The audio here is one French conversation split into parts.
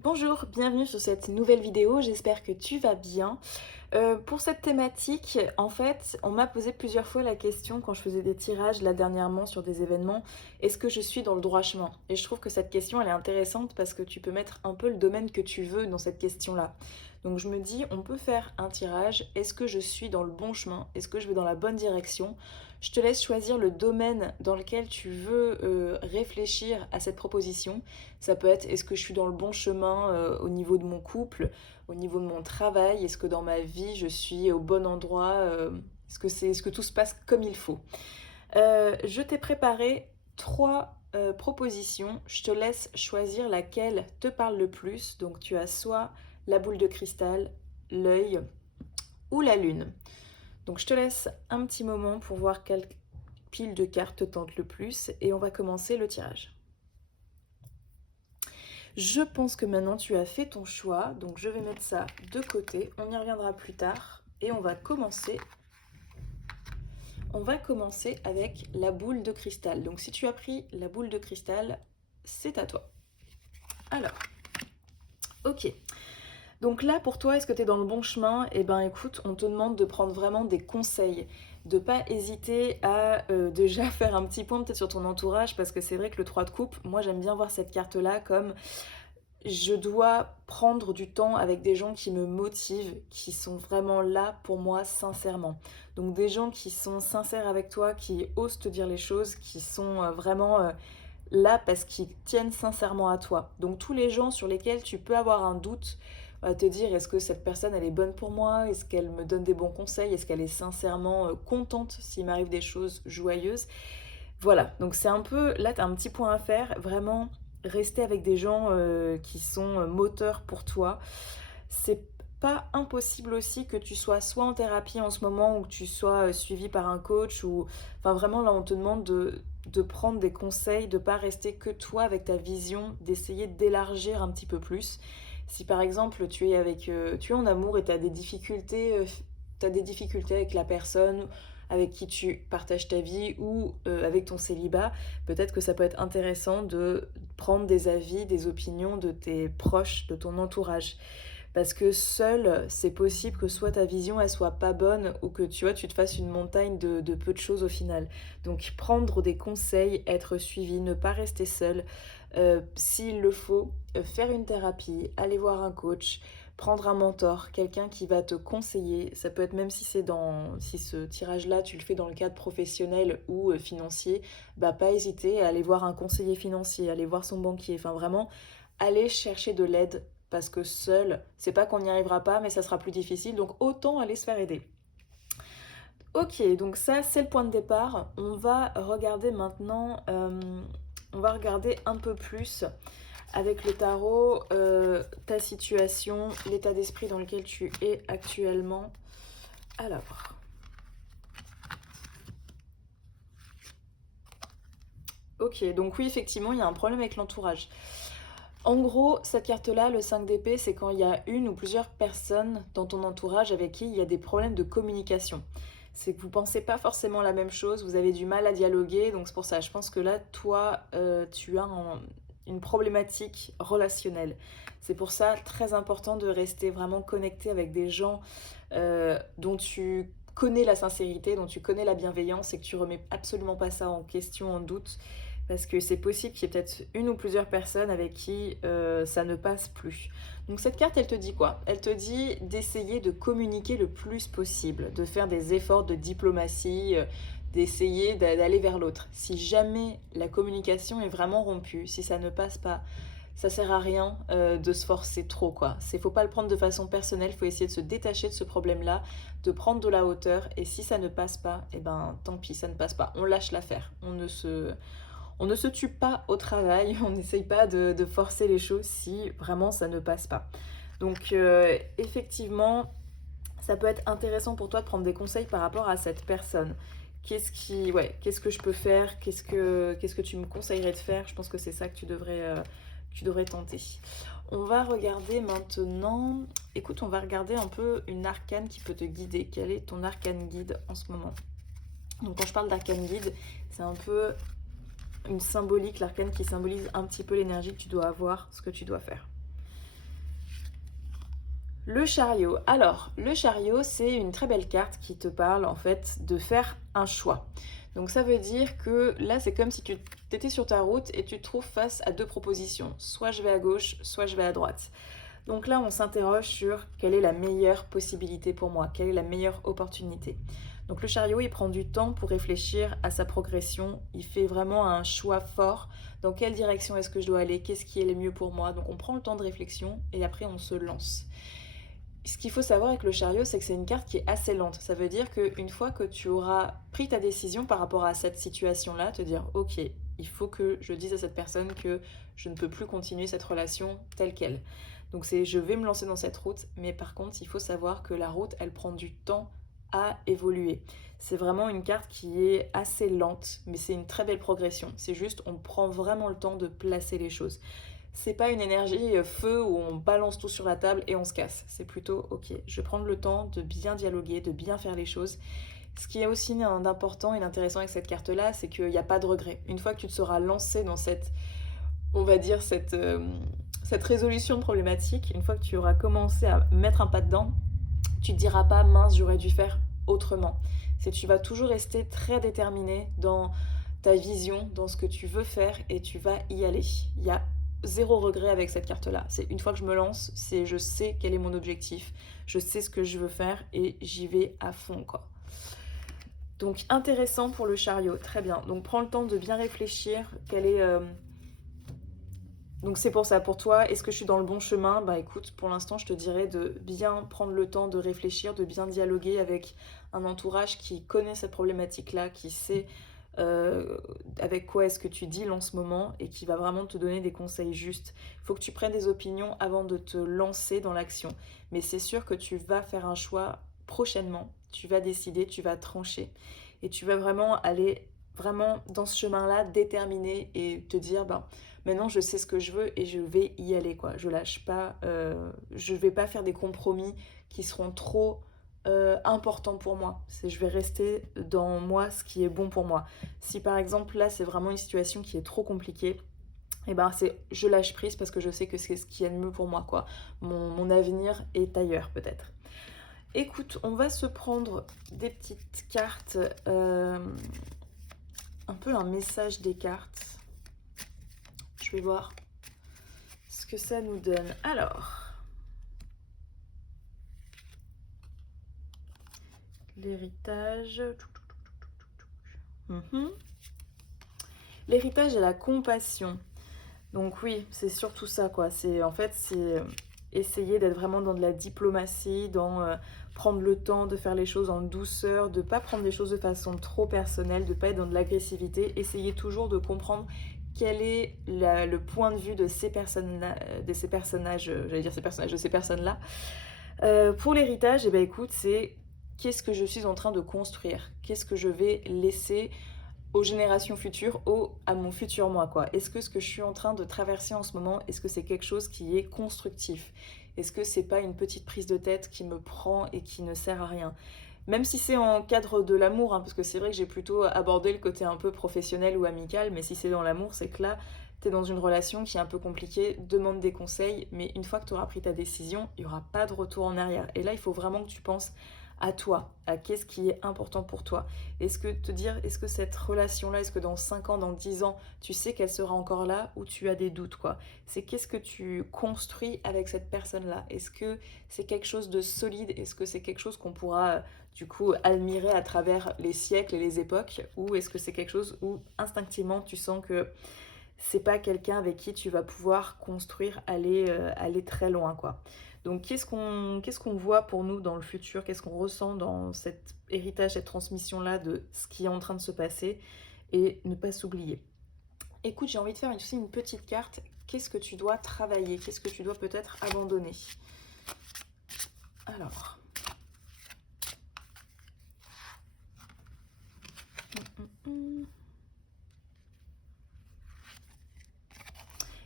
Bonjour, bienvenue sur cette nouvelle vidéo, j'espère que tu vas bien. Pour cette thématique, en fait, on m'a posé plusieurs fois la question quand je faisais des tirages là dernièrement sur des événements, est-ce que je suis dans le droit chemin? Et je trouve que cette question elle est intéressante parce que tu peux mettre un peu le domaine que tu veux dans cette question-là. Donc je me dis, on peut faire un tirage, est-ce que je suis dans le bon chemin? Est-ce que je vais dans la bonne direction? Je te laisse choisir le domaine dans lequel tu veux réfléchir à cette proposition. Ça peut être est-ce que je suis dans le bon chemin au niveau de mon couple, au niveau de mon travail, est-ce que dans ma vie je suis au bon endroit, est-ce que tout se passe comme il faut. Je t'ai préparé trois propositions, je te laisse choisir laquelle te parle le plus. Donc tu as soit la boule de cristal, l'œil ou la lune. Donc je te laisse un petit moment pour voir quelle pile de cartes te tente le plus et on va commencer le tirage. Je pense que maintenant tu as fait ton choix, donc je vais mettre ça de côté, on y reviendra plus tard et on va commencer. On va commencer avec la boule de cristal. Donc si tu as pris la boule de cristal, c'est à toi. Alors, ok. Donc là, pour toi, est-ce que tu es dans le bon chemin? Eh ben écoute, on te demande de prendre vraiment des conseils, de pas hésiter à déjà faire un petit point peut-être sur ton entourage, parce que c'est vrai que le 3 de coupe, moi j'aime bien voir cette carte-là comme je dois prendre du temps avec des gens qui me motivent, qui sont vraiment là pour moi sincèrement. Donc des gens qui sont sincères avec toi, qui osent te dire les choses, qui sont vraiment là parce qu'ils tiennent sincèrement à toi. Donc tous les gens sur lesquels tu peux avoir un doute, à te dire est-ce que cette personne elle est bonne pour moi, est-ce qu'elle me donne des bons conseils, est-ce qu'elle est sincèrement contente s'il m'arrive des choses joyeuses. Voilà, donc c'est un peu, là tu as un petit point à faire, vraiment rester avec des gens qui sont moteurs pour toi. C'est pas impossible aussi que tu sois soit en thérapie en ce moment ou que tu sois suivi par un coach ou enfin vraiment là on te demande de prendre des conseils, de pas rester que toi avec ta vision, d'essayer d'élargir un petit peu plus. Si par exemple tu es en amour et tu as des difficultés avec la personne avec qui tu partages ta vie ou avec ton célibat, peut-être que ça peut être intéressant de prendre des avis, des opinions de tes proches, de ton entourage. Parce que seul, c'est possible que soit ta vision, elle soit pas bonne ou que tu vois, tu te fasses une montagne de peu de choses au final. Donc prendre des conseils, être suivi, ne pas rester seul. S'il le faut, faire une thérapie, aller voir un coach, prendre un mentor, quelqu'un qui va te conseiller. Ça peut être même si c'est si ce tirage-là, tu le fais dans le cadre professionnel ou financier, bah pas hésiter à aller voir un conseiller financier, aller voir son banquier. Enfin vraiment, aller chercher de l'aide parce que seul, c'est pas qu'on n'y arrivera pas, mais ça sera plus difficile. Donc autant aller se faire aider. Ok, donc ça c'est le point de départ. On va regarder maintenant, on va regarder un peu plus avec le tarot ta situation, l'état d'esprit dans lequel tu es actuellement. Alors, ok, donc oui effectivement il y a un problème avec l'entourage. En gros, cette carte-là, le 5 d'épée, c'est quand il y a une ou plusieurs personnes dans ton entourage avec qui il y a des problèmes de communication. C'est que vous pensez pas forcément la même chose, vous avez du mal à dialoguer, donc c'est pour ça, je pense que là, toi, tu as une problématique relationnelle. C'est pour ça très important de rester vraiment connecté avec des gens dont tu connais la sincérité, dont tu connais la bienveillance et que tu remets absolument pas ça en question, en doute. Parce que c'est possible qu'il y ait peut-être une ou plusieurs personnes avec qui ça ne passe plus. Donc cette carte, elle te dit quoi? Elle te dit d'essayer de communiquer le plus possible, de faire des efforts de diplomatie, d'essayer d'aller vers l'autre. Si jamais la communication est vraiment rompue, si ça ne passe pas, ça sert à rien de se forcer trop quoi. Faut pas le prendre de façon personnelle, faut essayer de se détacher de ce problème-là, de prendre de la hauteur. Et si ça ne passe pas, eh ben tant pis, ça ne passe pas. On lâche l'affaire. On ne se tue pas au travail, on n'essaye pas de forcer les choses si vraiment ça ne passe pas. Donc effectivement, ça peut être intéressant pour toi de prendre des conseils par rapport à cette personne. Qu'est-ce que je peux faire? Qu'est-ce que tu me conseillerais de faire? Je pense que c'est ça que tu devrais tenter. On va regarder maintenant. Écoute, on va regarder un peu une arcane qui peut te guider. Quel est ton arcane guide en ce moment? Donc quand je parle d'arcane guide, c'est un peu une symbolique, l'arcane qui symbolise un petit peu l'énergie que tu dois avoir, ce que tu dois faire. Le chariot. Alors, le chariot, c'est une très belle carte qui te parle en fait de faire un choix. Donc ça veut dire que là, c'est comme si tu étais sur ta route et tu te trouves face à deux propositions. Soit je vais à gauche, soit je vais à droite. Donc là, on s'interroge sur quelle est la meilleure possibilité pour moi, quelle est la meilleure opportunité. Donc le chariot, il prend du temps pour réfléchir à sa progression, il fait vraiment un choix fort. Dans quelle direction est-ce que je dois aller? Qu'est-ce qui est le mieux pour moi? Donc on prend le temps de réflexion et après on se lance. Ce qu'il faut savoir avec le chariot, c'est que c'est une carte qui est assez lente. Ça veut dire qu'une fois que tu auras pris ta décision par rapport à cette situation-là, te dire ok, il faut que je dise à cette personne que je ne peux plus continuer cette relation telle qu'elle. Donc c'est je vais me lancer dans cette route, mais par contre il faut savoir que la route elle prend du temps à évoluer. C'est vraiment une carte qui est assez lente, mais c'est une très belle progression. C'est juste on prend vraiment le temps de placer les choses. C'est pas une énergie feu où on balance tout sur la table et on se casse. C'est plutôt ok, je vais prendre le temps de bien dialoguer, de bien faire les choses. Ce qui est aussi d'important et d'intéressant avec cette carte-là, c'est qu'il n'y a pas de regret. Une fois que tu te seras lancé dans cette, on va dire, cette résolution de problématique, une fois que tu auras commencé à mettre un pas dedans, tu te diras pas mince, j'aurais dû faire autrement. C'est tu vas toujours rester très déterminé dans ta vision, dans ce que tu veux faire et tu vas y aller. Il y a zéro regret avec cette carte-là. C'est une fois que je me lance, c'est je sais quel est mon objectif, je sais ce que je veux faire et j'y vais à fond quoi. Donc intéressant pour le chariot, très bien. Donc prends le temps de bien réfléchir, quel est donc c'est pour ça, pour toi, est-ce que je suis dans le bon chemin? Bah écoute, pour l'instant, je te dirais de bien prendre le temps de réfléchir, de bien dialoguer avec un entourage qui connaît cette problématique-là, qui sait avec quoi est-ce que tu deals en ce moment et qui va vraiment te donner des conseils justes. Il faut que tu prennes des opinions avant de te lancer dans l'action. Mais c'est sûr que tu vas faire un choix prochainement, tu vas décider, tu vas trancher et tu vas vraiment aller vraiment dans ce chemin-là déterminé et te dire, ben, maintenant je sais ce que je veux et je vais y aller, quoi. Je lâche pas, je vais pas faire des compromis qui seront trop importants pour moi. Je vais rester dans moi ce qui est bon pour moi. Si par exemple là c'est vraiment une situation qui est trop compliquée, et ben c'est je lâche prise parce que je sais que c'est ce qui est le mieux pour moi, quoi. Mon avenir est ailleurs peut-être. Écoute, on va se prendre des petites cartes, un peu un message des cartes. Je vais voir ce que ça nous donne. Alors, l'héritage. L'héritage et la compassion. Donc oui, c'est surtout ça, quoi. C'est essayer d'être vraiment dans de la diplomatie, dans prendre le temps de faire les choses en douceur, de ne pas prendre les choses de façon trop personnelle, de ne pas être dans de l'agressivité. Essayer toujours de comprendre quel est le point de vue de ces personnes-là, de ces personnages, j'allais dire ces personnages, de ces personnes-là. Pour l'héritage, eh ben, écoute, c'est qu'est-ce que je suis en train de construire? Qu'est-ce que je vais laisser aux générations futures, à mon futur moi, quoi. Est-ce que ce que je suis en train de traverser en ce moment, est-ce que c'est quelque chose qui est constructif? Est-ce que c'est pas une petite prise de tête qui me prend et qui ne sert à rien? Même si c'est en cadre de l'amour, hein, parce que c'est vrai que j'ai plutôt abordé le côté un peu professionnel ou amical, mais si c'est dans l'amour, c'est que là, t'es dans une relation qui est un peu compliquée, demande des conseils, mais une fois que tu auras pris ta décision, il n'y aura pas de retour en arrière. Et là, il faut vraiment que tu penses à toi, à qu'est-ce qui est important pour toi. Est-ce que cette relation-là, est-ce que dans 5 ans, dans 10 ans, tu sais qu'elle sera encore là ou tu as des doutes, quoi. C'est qu'est-ce que tu construis avec cette personne-là? Est-ce que c'est quelque chose de solide? Est-ce que c'est quelque chose qu'on pourra, du coup, admirer à travers les siècles et les époques? Ou est-ce que c'est quelque chose où, instinctivement, tu sens que c'est pas quelqu'un avec qui tu vas pouvoir construire, aller très loin, quoi. Donc qu'est-ce qu'on voit pour nous dans le futur? Qu'est-ce qu'on ressent dans cet héritage, cette transmission-là de ce qui est en train de se passer et ne pas s'oublier? Écoute, j'ai envie de faire aussi une petite carte. Qu'est-ce que tu dois travailler? Qu'est-ce que tu dois peut-être abandonner? Alors.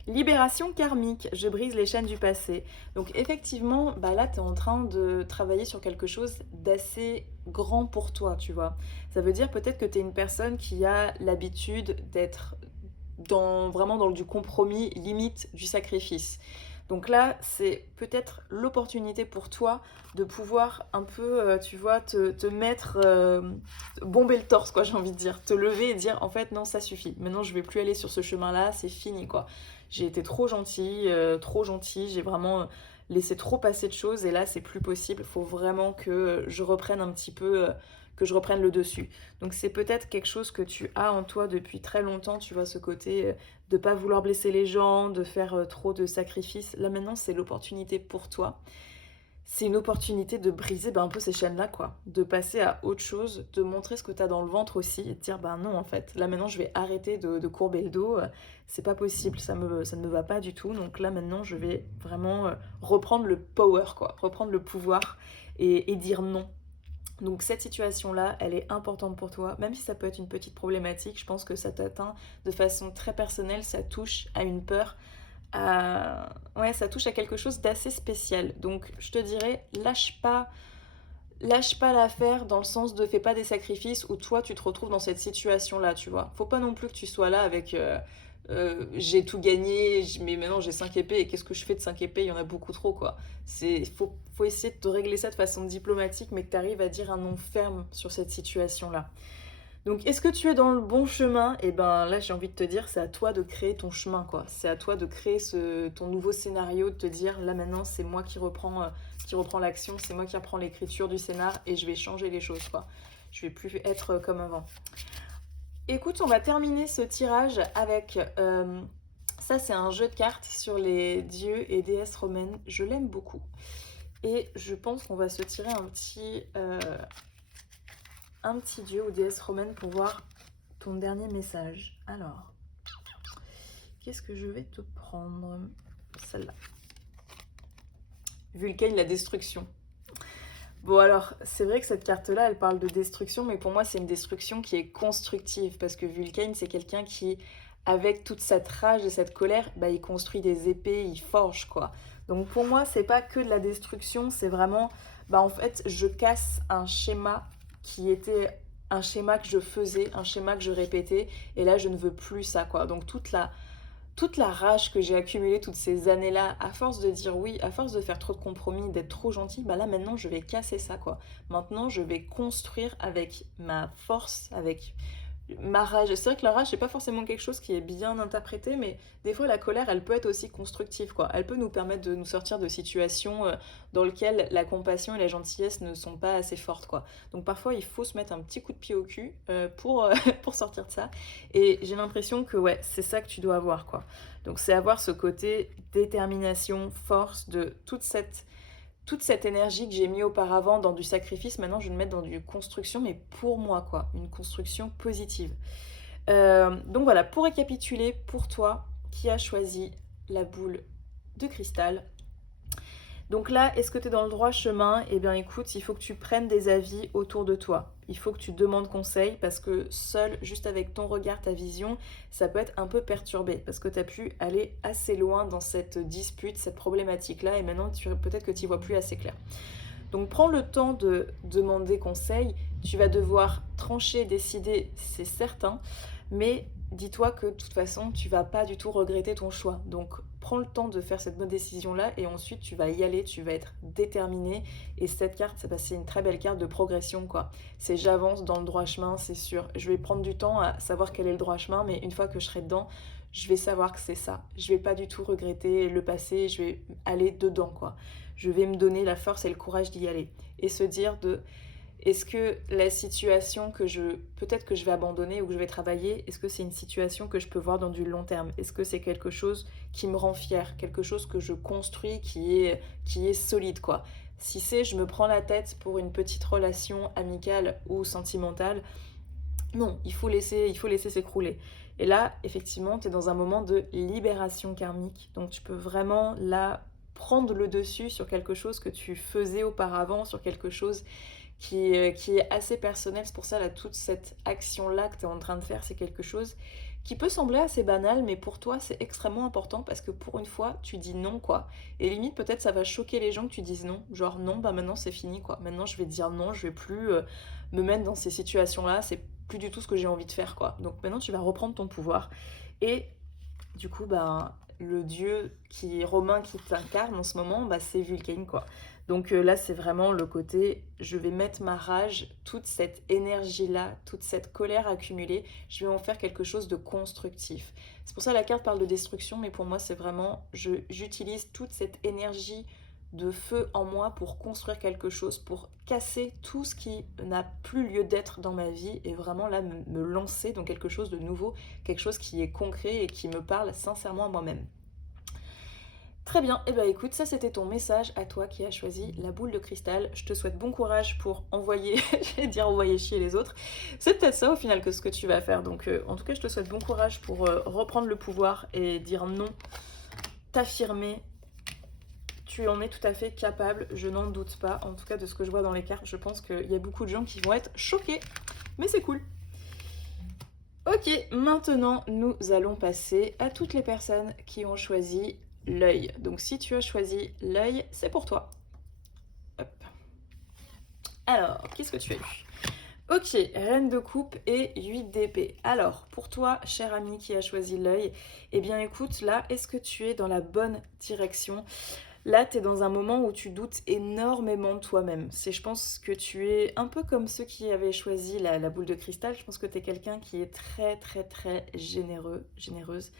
Libération karmique, je brise les chaînes du passé. Donc effectivement, bah là, tu es en train de travailler sur quelque chose d'assez grand pour toi, tu vois. Ça veut dire peut-être que tu es une personne qui a l'habitude d'être vraiment dans du compromis, limite du sacrifice. Donc là, c'est peut-être l'opportunité pour toi de pouvoir un peu, tu vois, te mettre, bomber le torse, quoi, j'ai envie de dire. Te lever et dire, en fait, non, ça suffit. Maintenant, je vais plus aller sur ce chemin-là, c'est fini, quoi. J'ai été trop gentille, j'ai vraiment laissé trop passer de choses et là, c'est plus possible. Il faut vraiment que je reprenne un petit peu, que je reprenne le dessus. Donc c'est peut-être quelque chose que tu as en toi depuis très longtemps, tu vois, ce côté de pas vouloir blesser les gens, de faire trop de sacrifices. Là maintenant, c'est l'opportunité pour toi. C'est une opportunité de briser un peu ces chaînes-là, quoi. De passer à autre chose, de montrer ce que tu as dans le ventre aussi et de dire, non, en fait, là maintenant, je vais arrêter de courber le dos. C'est pas possible, ça ne me va pas du tout. Donc là maintenant, je vais vraiment reprendre le power, quoi. Reprendre le pouvoir et dire non. Donc cette situation-là, elle est importante pour toi, même si ça peut être une petite problématique, je pense que ça t'atteint de façon très personnelle, ça touche à une peur, ouais, ça touche à quelque chose d'assez spécial. Donc je te dirais, lâche pas l'affaire dans le sens de fais pas des sacrifices où toi tu te retrouves dans cette situation-là, tu vois. Faut pas non plus que tu sois là avec j'ai tout gagné, mais maintenant j'ai 5 épées et qu'est-ce que je fais de 5 épées? Il y en a beaucoup trop, quoi. Faut essayer de te régler ça de façon diplomatique, mais que tu arrives à dire un non ferme sur cette situation-là. Donc, est-ce que tu es dans le bon chemin? Et ben là, j'ai envie de te dire, c'est à toi de créer ton chemin, quoi. C'est à toi de créer ton nouveau scénario, de te dire, là maintenant, c'est moi qui reprend l'action, c'est moi qui reprends l'écriture du scénar et je vais changer les choses, quoi. Je vais plus être comme avant. Écoute, on va terminer ce tirage avec... ça, c'est un jeu de cartes sur les dieux et déesses romaines. Je l'aime beaucoup. Et je pense qu'on va se tirer un petit dieu ou déesse romaine pour voir ton dernier message. Alors, qu'est-ce que je vais te prendre? Celle-là. Vulcain, la destruction. Bon alors, c'est vrai que cette carte-là, elle parle de destruction, mais pour moi, c'est une destruction qui est constructive, parce que Vulcain, c'est quelqu'un qui, avec toute cette rage et cette colère, il construit des épées, il forge, quoi. Donc pour moi, c'est pas que de la destruction, c'est vraiment, en fait, je casse un schéma qui était un schéma que je faisais, un schéma que je répétais, et là, je ne veux plus ça, quoi. Donc toute la rage que j'ai accumulée toutes ces années-là, à force de dire oui, à force de faire trop de compromis, d'être trop gentil, là maintenant je vais casser ça, quoi. Maintenant je vais construire avec ma force, avec ma rage. C'est vrai que la rage c'est pas forcément quelque chose qui est bien interprété, mais des fois la colère elle peut être aussi constructive, quoi. Elle peut nous permettre de nous sortir de situations dans lesquelles la compassion et la gentillesse ne sont pas assez fortes, quoi. Donc parfois il faut se mettre un petit coup de pied au cul pour sortir de ça. Et j'ai l'impression que ouais, c'est ça que tu dois avoir, quoi. Donc c'est avoir ce côté détermination, force de toute cette énergie que j'ai mis auparavant dans du sacrifice, maintenant je vais le mettre dans du construction, mais pour moi, quoi. Une construction positive. Donc voilà, pour récapituler, pour toi qui as choisi la boule de cristal, donc là, est-ce que tu es dans le droit chemin? Eh bien écoute, il faut que tu prennes des avis autour de toi. Il faut que tu demandes conseil parce que seul, juste avec ton regard, ta vision, ça peut être un peu perturbé parce que tu as pu aller assez loin dans cette dispute, cette problématique-là et maintenant peut-être que tu n'y vois plus assez clair. Donc prends le temps de demander conseil, tu vas devoir trancher, décider, c'est certain, mais dis-toi que de toute façon, tu vas pas du tout regretter ton choix. Donc prends le temps de faire cette bonne décision-là et ensuite tu vas y aller, tu vas être déterminé. Et cette carte, c'est une très belle carte de progression, quoi. C'est j'avance dans le droit chemin, c'est sûr. Je vais prendre du temps à savoir quel est le droit chemin, mais une fois que je serai dedans, je vais savoir que c'est ça. Je vais pas du tout regretter le passé, je vais aller dedans, quoi. Je vais me donner la force et le courage d'y aller. Et se dire est-ce que la situation peut-être que je vais abandonner ou que je vais travailler, est-ce que c'est une situation que je peux voir dans du long terme? Est-ce que c'est quelque chose qui me rend fière, quelque chose que je construis qui est solide, quoi? Si c'est je me prends la tête pour une petite relation amicale ou sentimentale, non, il faut laisser s'écrouler. Et là, effectivement, tu es dans un moment de libération karmique, donc tu peux vraiment là prendre le dessus sur quelque chose que tu faisais auparavant, sur quelque chose qui est assez personnel. C'est pour ça, là, toute cette action-là que tu es en train de faire, c'est quelque chose qui peut sembler assez banal, mais pour toi, c'est extrêmement important parce que pour une fois, tu dis non, quoi. Et limite, peut-être, ça va choquer les gens que tu dises non. Genre, non, maintenant, c'est fini, quoi. Maintenant, je vais dire non, je vais plus me mettre dans ces situations-là. C'est plus du tout ce que j'ai envie de faire, quoi. Donc maintenant, tu vas reprendre ton pouvoir. Et du coup, le dieu romain qui t'incarne en ce moment, bah, c'est Vulcain, quoi. Donc là, c'est vraiment le côté, je vais mettre ma rage, toute cette énergie-là, toute cette colère accumulée, je vais en faire quelque chose de constructif. C'est pour ça que la carte parle de destruction, mais pour moi, c'est vraiment, j'utilise toute cette énergie de feu en moi pour construire quelque chose, pour casser tout ce qui n'a plus lieu d'être dans ma vie et vraiment là me lancer dans quelque chose de nouveau, quelque chose qui est concret et qui me parle sincèrement à moi-même. Très bien, et bah écoute, ça c'était ton message à toi qui as choisi la boule de cristal. Je te souhaite bon courage pour envoyer, j'allais dire envoyer chier les autres. C'est peut-être ça au final que ce que tu vas faire. Donc en tout cas, je te souhaite bon courage pour reprendre le pouvoir et dire non, t'affirmer. Tu en es tout à fait capable, je n'en doute pas. En tout cas, de ce que je vois dans les cartes, je pense qu'il y a beaucoup de gens qui vont être choqués. Mais c'est cool. Ok, maintenant, nous allons passer à toutes les personnes qui ont choisi l'œil. Donc si tu as choisi l'œil, c'est pour toi. Hop. Alors, qu'est-ce que tu as eu? Ok, reine de coupe et 8 d'épée. Alors, pour toi, cher ami qui a choisi l'œil, eh bien écoute, là, est-ce que tu es dans la bonne direction? Là, tu es dans un moment où tu doutes énormément de toi-même. Je pense que tu es un peu comme ceux qui avaient choisi la boule de cristal. Je pense que tu es quelqu'un qui est très, très, très généreuse.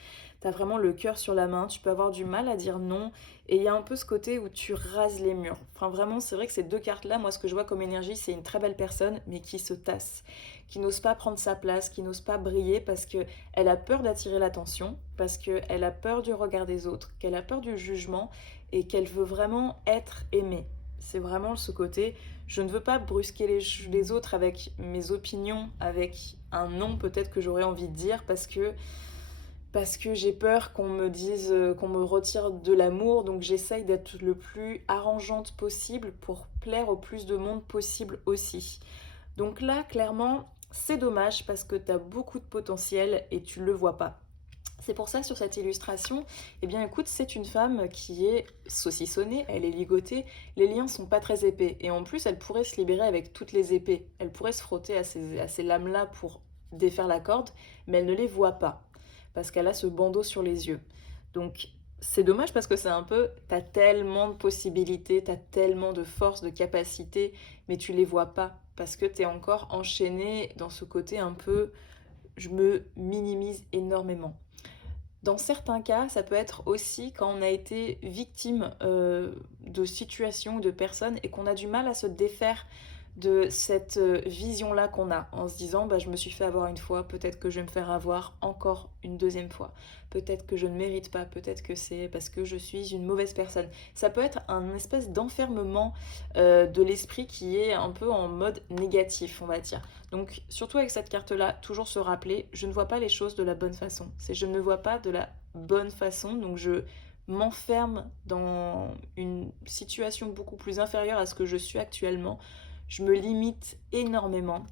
Tu as vraiment le cœur sur la main. Tu peux avoir du mal à dire non. Et il y a un peu ce côté où tu rases les murs. Enfin, vraiment, c'est vrai que ces deux cartes-là, moi, ce que je vois comme énergie, c'est une très belle personne, mais qui se tasse, qui n'ose pas prendre sa place, qui n'ose pas briller parce qu'elle a peur d'attirer l'attention, parce qu'elle a peur du regard des autres, qu'elle a peur du jugement et qu'elle veut vraiment être aimée. C'est vraiment ce côté, je ne veux pas brusquer les autres avec mes opinions, avec un nom peut-être que j'aurais envie de dire parce que j'ai peur qu'on me dise, qu'on me retire de l'amour, donc j'essaye d'être le plus arrangeante possible pour plaire au plus de monde possible aussi. Donc là, clairement, c'est dommage parce que tu as beaucoup de potentiel et tu le vois pas. C'est pour ça, sur cette illustration, eh bien écoute, c'est une femme qui est saucissonnée, elle est ligotée, les liens sont pas très épais. Et en plus, elle pourrait se libérer avec toutes les épées. Elle pourrait se frotter à ces lames-là pour défaire la corde, mais elle ne les voit pas, parce qu'elle a ce bandeau sur les yeux. Donc c'est dommage parce que c'est un peu, t'as tellement de possibilités, t'as tellement de force, de capacités, mais tu les vois pas, parce que t'es encore enchaîné dans ce côté un peu, je me minimise énormément. Dans certains cas, ça peut être aussi quand on a été victime de situations ou de personnes et qu'on a du mal à se défaire de cette vision-là qu'on a, en se disant bah, je me suis fait avoir une fois, peut-être que je vais me faire avoir encore une deuxième fois, peut-être que je ne mérite pas, peut-être que c'est parce que je suis une mauvaise personne. Ça peut être un espèce d'enfermement de l'esprit qui est un peu en mode négatif, on va dire. Donc surtout avec cette carte-là, toujours se rappeler, je ne vois pas les choses de la bonne façon. Je ne vois pas de la bonne façon, donc je m'enferme dans une situation beaucoup plus inférieure à ce que je suis actuellement. Je me limite énormément.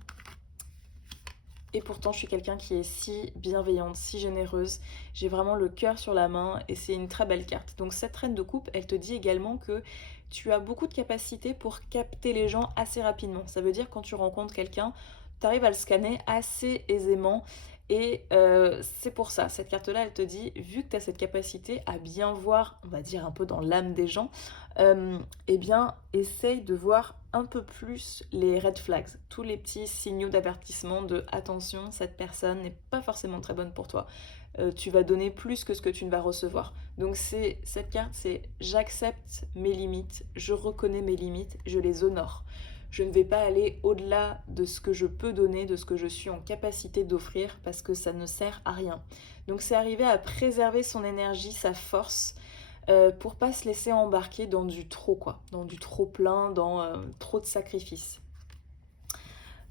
Et pourtant, je suis quelqu'un qui est si bienveillante, si généreuse. J'ai vraiment le cœur sur la main et c'est une très belle carte. Donc cette reine de coupe, elle te dit également que tu as beaucoup de capacité pour capter les gens assez rapidement. Ça veut dire quand tu rencontres quelqu'un, tu arrives à le scanner assez aisément. Et c'est pour ça, cette carte-là, elle te dit, vu que tu as cette capacité à bien voir, on va dire un peu dans l'âme des gens, eh bien, essaye de voir un peu plus les red flags, tous les petits signaux d'avertissement de attention, cette personne n'est pas forcément très bonne pour toi. Tu vas donner plus que ce que tu ne vas recevoir. Donc cette carte, c'est j'accepte mes limites, je reconnais mes limites, je les honore. Je ne vais pas aller au-delà de ce que je peux donner, de ce que je suis en capacité d'offrir, parce que ça ne sert à rien. Donc c'est arriver à préserver son énergie, sa force, pour pas se laisser embarquer dans du trop, quoi. Dans du trop plein, dans trop de sacrifices.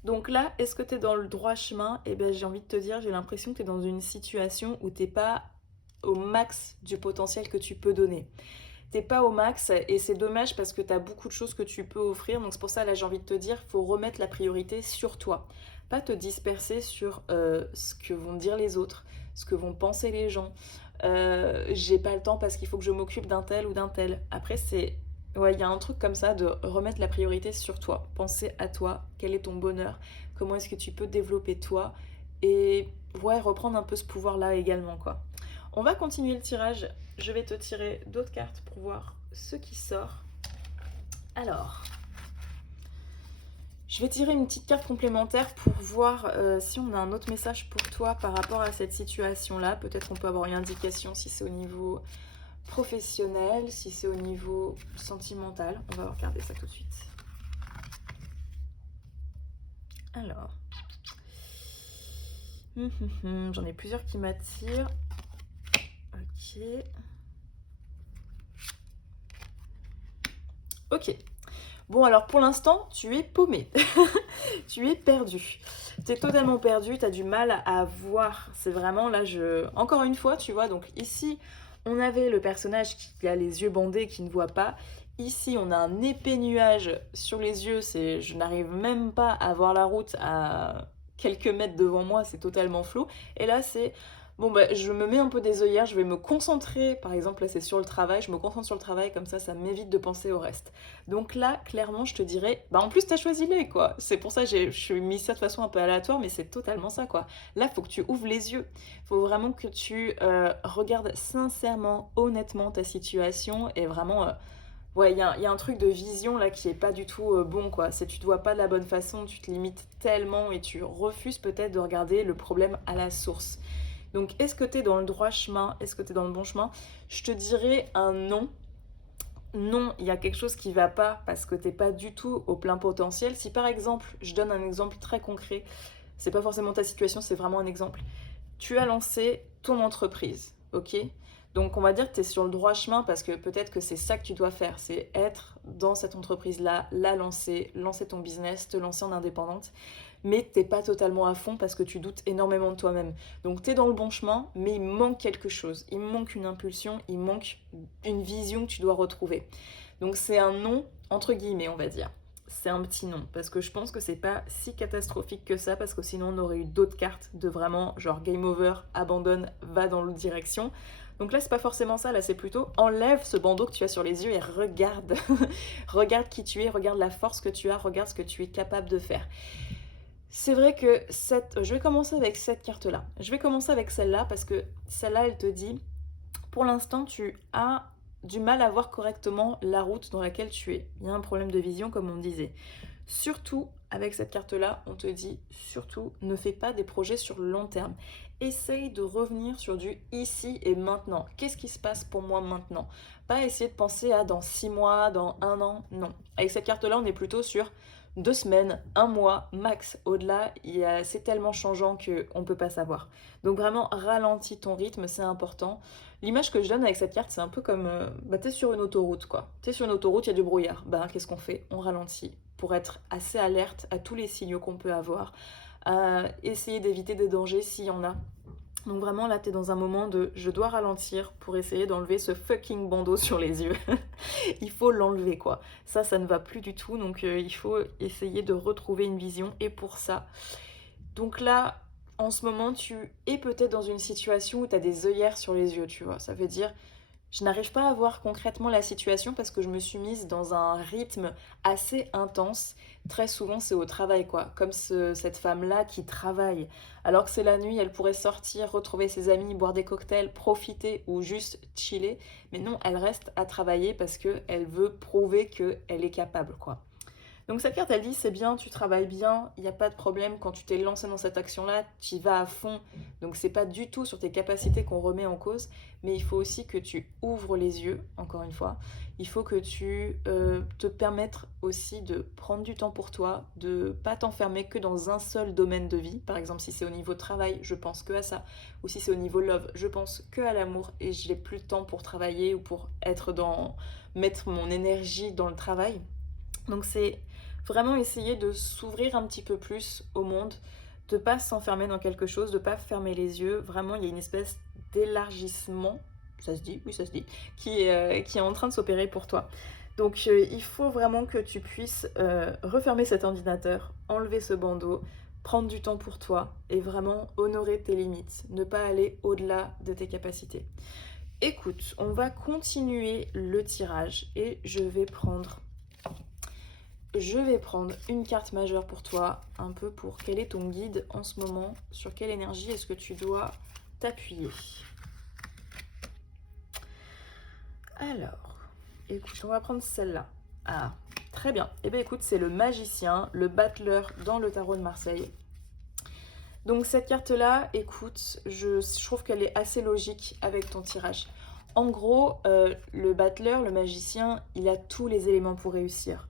Donc là, est-ce que tu es dans le droit chemin? Eh bien j'ai envie de te dire, j'ai l'impression que tu es dans une situation où tu n'es pas au max du potentiel que tu peux donner. T'es pas au max et c'est dommage parce que tu as beaucoup de choses que tu peux offrir. Donc c'est pour ça, là, j'ai envie de te dire, il faut remettre la priorité sur toi. Pas te disperser sur ce que vont dire les autres, ce que vont penser les gens. J'ai pas le temps parce qu'il faut que je m'occupe d'un tel ou d'un tel. Après, ouais, il y a un truc comme ça de remettre la priorité sur toi. Penser à toi, quel est ton bonheur, comment est-ce que tu peux développer toi et ouais, reprendre un peu ce pouvoir-là également, quoi. On va continuer le tirage. je vais te tirer d'autres cartes pour voir ce qui sort. Alors, je vais tirer une petite carte complémentaire pour voir si on a un autre message pour toi par rapport à cette situation-là. Peut-être qu'on peut avoir une indication si c'est au niveau professionnel, si c'est au niveau sentimental. On va regarder ça tout de suite. Alors, j'en ai plusieurs qui m'attirent. Ok. Ok. Bon, alors pour l'instant, tu es paumé. Tu es perdu. Tu es totalement perdu, tu as du mal à voir. C'est vraiment là, encore une fois, tu vois, donc ici, on avait le personnage qui a les yeux bandés, qui ne voit pas. Ici, on a un épais nuage sur les yeux. Je n'arrive même pas à voir la route à quelques mètres devant moi. C'est totalement flou. Et là, c'est... Bon, bah, je me mets un peu des œillères. Je vais me concentrer. Par exemple, là, c'est sur le travail. Je me concentre sur le travail. Comme ça m'évite de penser au reste. Donc là, clairement, je te dirais... Bah, en plus, t'as choisi les, quoi. C'est pour ça que je suis mis ça de façon un peu aléatoire. Mais c'est totalement ça, quoi. Là, il faut que tu ouvres les yeux. Il faut vraiment que tu regardes sincèrement, honnêtement ta situation. Et vraiment... Ouais, il y a un truc de vision là qui est pas du tout bon quoi. C'est tu te vois pas de la bonne façon, tu te limites tellement et tu refuses peut-être de regarder le problème à la source. Donc est-ce que tu es dans le droit chemin? Est-ce que tu es dans le bon chemin? Je te dirais un non. Non, il y a quelque chose qui va pas parce que t'es pas du tout au plein potentiel. Si par exemple, je donne un exemple très concret, c'est pas forcément ta situation, c'est vraiment un exemple. Tu as lancé ton entreprise, ok? Donc on va dire que tu es sur le droit chemin parce que peut-être que c'est ça que tu dois faire, c'est être dans cette entreprise-là, la lancer ton business, te lancer en indépendante, mais t'es pas totalement à fond parce que tu doutes énormément de toi-même. Donc tu es dans le bon chemin, mais il manque quelque chose, il manque une impulsion, il manque une vision que tu dois retrouver. Donc c'est un non, entre guillemets, on va dire. C'est un petit non, parce que je pense que c'est pas si catastrophique que ça, parce que sinon on aurait eu d'autres cartes de vraiment genre game over, abandonne, va dans l'autre direction. Donc là c'est pas forcément ça, là c'est plutôt enlève ce bandeau que tu as sur les yeux et regarde, regarde qui tu es, regarde la force que tu as, regarde ce que tu es capable de faire. C'est vrai que je vais commencer avec cette carte-là. Je vais commencer avec celle-là parce que celle-là elle te dit, pour l'instant tu as du mal à voir correctement la route dans laquelle tu es. Il y a un problème de vision comme on disait. Surtout, avec cette carte-là, on te dit, surtout, ne fais pas des projets sur le long terme. Essaye de revenir sur du ici et maintenant. Qu'est-ce qui se passe pour moi maintenant? Pas essayer de penser à dans 6 mois, dans 1 an, non. Avec cette carte-là, on est plutôt sur 2 semaines, 1 mois, max. Au-delà, c'est tellement changeant qu'on ne peut pas savoir. Donc vraiment, ralentis ton rythme, c'est important. L'image que je donne avec cette carte, c'est un peu comme, t'es sur une autoroute, quoi. T'es sur une autoroute, il y a du brouillard. Qu'est-ce qu'on fait? On ralentit pour être assez alerte à tous les signaux qu'on peut avoir, essayer d'éviter des dangers s'il y en a. Donc vraiment là t'es dans un moment de je dois ralentir pour essayer d'enlever ce fucking bandeau sur les yeux. Il faut l'enlever quoi. Ça ne va plus du tout, donc il faut essayer de retrouver une vision. Et pour ça, donc là en ce moment tu es peut-être dans une situation où tu as des œillères sur les yeux, tu vois. Ça veut dire je n'arrive pas à voir concrètement la situation parce que je me suis mise dans un rythme assez intense. Très souvent, c'est au travail, quoi. Comme cette femme-là qui travaille. Alors que c'est la nuit, elle pourrait sortir, retrouver ses amis, boire des cocktails, profiter ou juste chiller. Mais non, elle reste à travailler parce qu'elle veut prouver qu'elle est capable, quoi. Donc cette carte, elle dit, c'est bien, tu travailles bien, il n'y a pas de problème, quand tu t'es lancé dans cette action-là, tu y vas à fond. Donc c'est pas du tout sur tes capacités qu'on remet en cause, mais il faut aussi que tu ouvres les yeux, encore une fois. Il faut que tu te permettes aussi de prendre du temps pour toi, de pas t'enfermer que dans un seul domaine de vie. Par exemple, si c'est au niveau travail, je pense que à ça. Ou si c'est au niveau love, je pense que à l'amour et je n'ai plus de temps pour travailler ou pour mettre mon énergie dans le travail. Donc c'est vraiment essayer de s'ouvrir un petit peu plus au monde, de pas s'enfermer dans quelque chose, de pas fermer les yeux. Vraiment, il y a une espèce d'élargissement, ça se dit, oui ça se dit, qui est en train de s'opérer pour toi. Donc il faut vraiment que tu puisses refermer cet ordinateur, enlever ce bandeau, prendre du temps pour toi et vraiment honorer tes limites, ne pas aller au-delà de tes capacités. Écoute, on va continuer le tirage et je vais prendre une carte majeure pour toi, un peu pour quel est ton guide en ce moment, sur quelle énergie est-ce que tu dois t'appuyer. Alors, écoute, on va prendre celle-là. Ah, très bien. Eh bien écoute, c'est le magicien, le battleur dans le tarot de Marseille. Donc cette carte-là, écoute, je trouve qu'elle est assez logique avec ton tirage. En gros, le battleur, le magicien, il a tous les éléments pour réussir.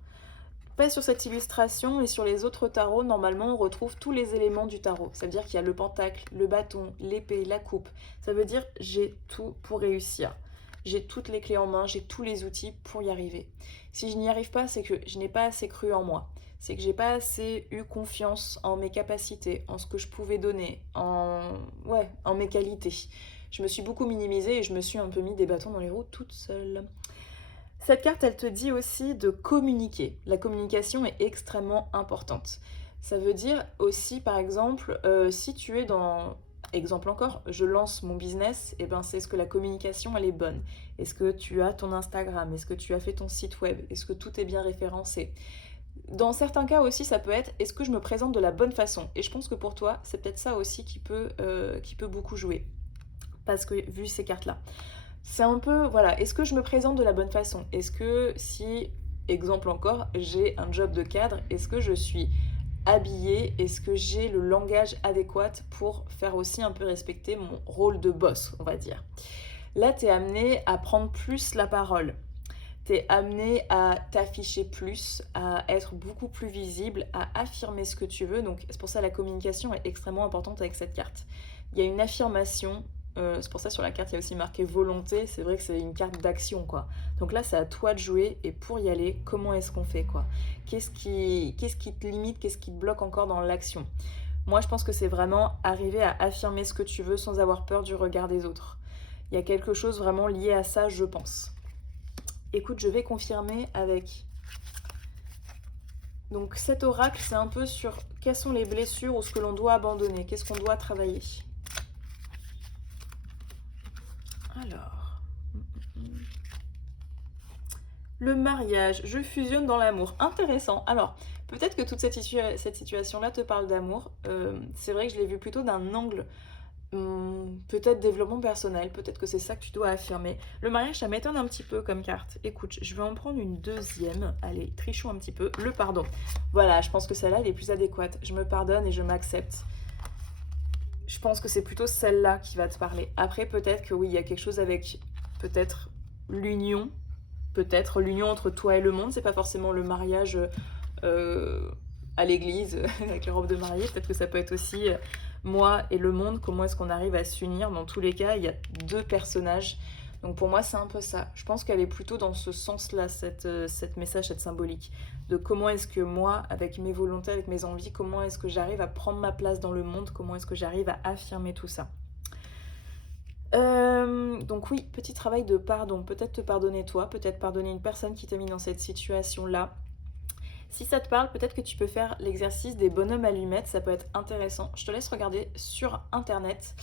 Pas sur cette illustration, mais sur les autres tarots, normalement, on retrouve tous les éléments du tarot. Ça veut dire qu'il y a le pentacle, le bâton, l'épée, la coupe. Ça veut dire j'ai tout pour réussir. J'ai toutes les clés en main, j'ai tous les outils pour y arriver. Si je n'y arrive pas, c'est que je n'ai pas assez cru en moi. C'est que j'ai pas assez eu confiance en mes capacités, en ce que je pouvais donner, en mes qualités. Je me suis beaucoup minimisée et je me suis un peu mis des bâtons dans les roues toute seule. Cette carte, elle te dit aussi de communiquer. La communication est extrêmement importante. Ça veut dire aussi, par exemple, si tu es dans... Exemple encore, je lance mon business, et ben c'est est-ce que la communication, elle est bonne? Est-ce que tu as ton Instagram? Est-ce que tu as fait ton site web? Est-ce que tout est bien référencé? Dans certains cas aussi, ça peut être est-ce que je me présente de la bonne façon? Et je pense que pour toi, c'est peut-être ça aussi qui peut beaucoup jouer. Parce que vu ces cartes-là. C'est un peu, voilà, est-ce que je me présente de la bonne façon? Est-ce que si, exemple encore, j'ai un job de cadre, est-ce que je suis habillée? Est-ce que j'ai le langage adéquat pour faire aussi un peu respecter mon rôle de boss, on va dire? Là, tu es amené à prendre plus la parole. Tu es amené à t'afficher plus, à être beaucoup plus visible, à affirmer ce que tu veux. Donc, c'est pour ça que la communication est extrêmement importante avec cette carte. Il y a une affirmation. C'est pour ça sur la carte il y a aussi marqué volonté, c'est vrai que c'est une carte d'action quoi. Donc là c'est à toi de jouer et pour y aller, comment est-ce qu'on fait quoi? Qu'est-ce qui te limite, qu'est-ce qui te bloque encore dans l'action? Moi je pense que c'est vraiment arriver à affirmer ce que tu veux sans avoir peur du regard des autres. Il y a quelque chose vraiment lié à ça je pense. Écoute, je vais confirmer avec... Donc cet oracle c'est un peu sur quelles sont les blessures ou ce que l'on doit abandonner, qu'est-ce qu'on doit travailler. Alors, le mariage, je fusionne dans l'amour. Intéressant. Alors, peut-être que toute cette situation-là te parle d'amour. C'est vrai que je l'ai vu plutôt d'un angle, peut-être développement personnel. Peut-être que c'est ça que tu dois affirmer. Le mariage, ça m'étonne un petit peu comme carte. Écoute, je vais en prendre une deuxième. Allez, trichons un petit peu. Le pardon. Voilà, je pense que celle-là, elle est plus adéquate. Je me pardonne et je m'accepte. Je pense que c'est plutôt celle-là qui va te parler. Après, peut-être que oui, il y a quelque chose avec peut-être l'union. Peut-être l'union entre toi et le monde. C'est pas forcément le mariage à l'église avec la robe de mariée. Peut-être que ça peut être aussi moi et le monde. Comment est-ce qu'on arrive à s'unir? Dans tous les cas, il y a deux personnages. Donc pour moi, c'est un peu ça. Je pense qu'elle est plutôt dans ce sens-là, cette message, cette symbolique. De comment est-ce que moi, avec mes volontés, avec mes envies, comment est-ce que j'arrive à prendre ma place dans le monde, comment est-ce que j'arrive à affirmer tout ça. Donc oui, petit travail de pardon. Peut-être te pardonner toi, peut-être pardonner une personne qui t'a mis dans cette situation-là. Si ça te parle, peut-être que tu peux faire l'exercice des bonhommes allumettes, ça peut être intéressant. Je te laisse regarder sur internet